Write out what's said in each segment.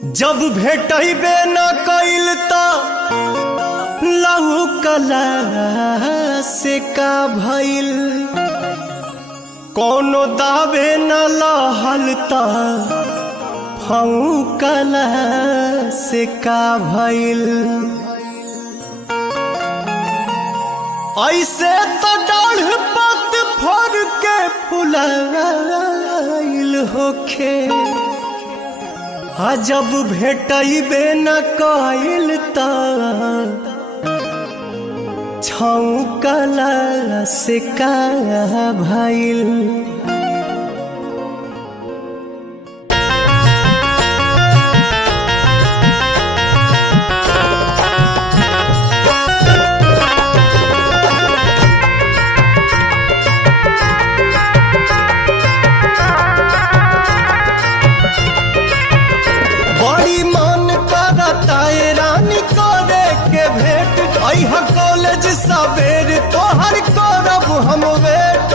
जब भेटबे न कइल त लहुकला से का भइल, कोनो दावे न लहल त फौकला से का भइल। ऐसे तो डाढ़ पत फर के फुलाइल होखे, जब भेटबे न कइल त छौकला से का भइल। कॉलेज सवेर तोहर करब हम वेट,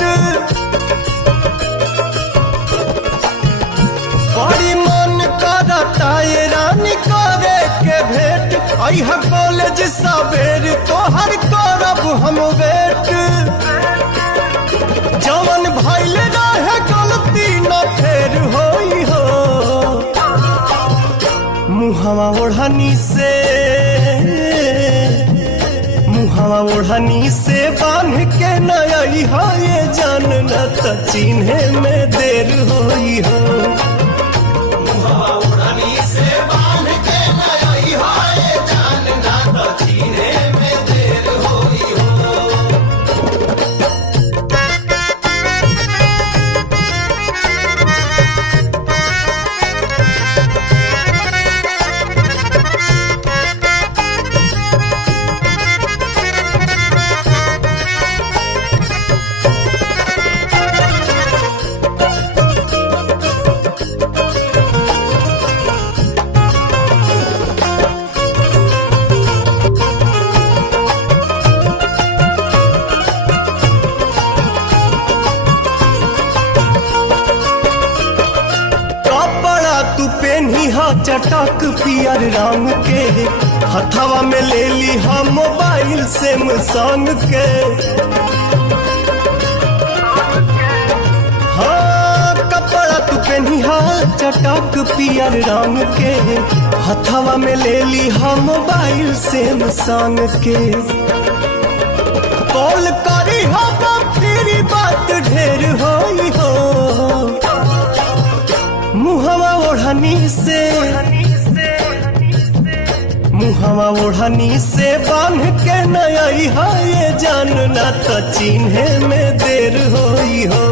बड़ी मन करता ये रानी करे के भेंट। अह कॉलेज सवेर तोहर करब हम वेट, जवन भइल रहे गलती न फेर होई हो। मुहवा ओढ़नी से बांध के नई हो ये जान, न त चिन्हे में देर होई हो। मुहवा ओढ़नी से बांध के नई हो ये जान, न त चिन्हे में देर होई हो। चटक पियर रंग के हथवा में ले ली हम मोबाइल सैमसंग के। हाँ कपड़ा तू पहनी चटक पियर रंग के हथवा में ले ली हम मोबाइल सैमसंग के। कॉल करी हम फिर बात ढेर होई हो। मुहवा ओढ़नी से बांध के नई हो ये जान, न त चिन्हे में देर होई हो।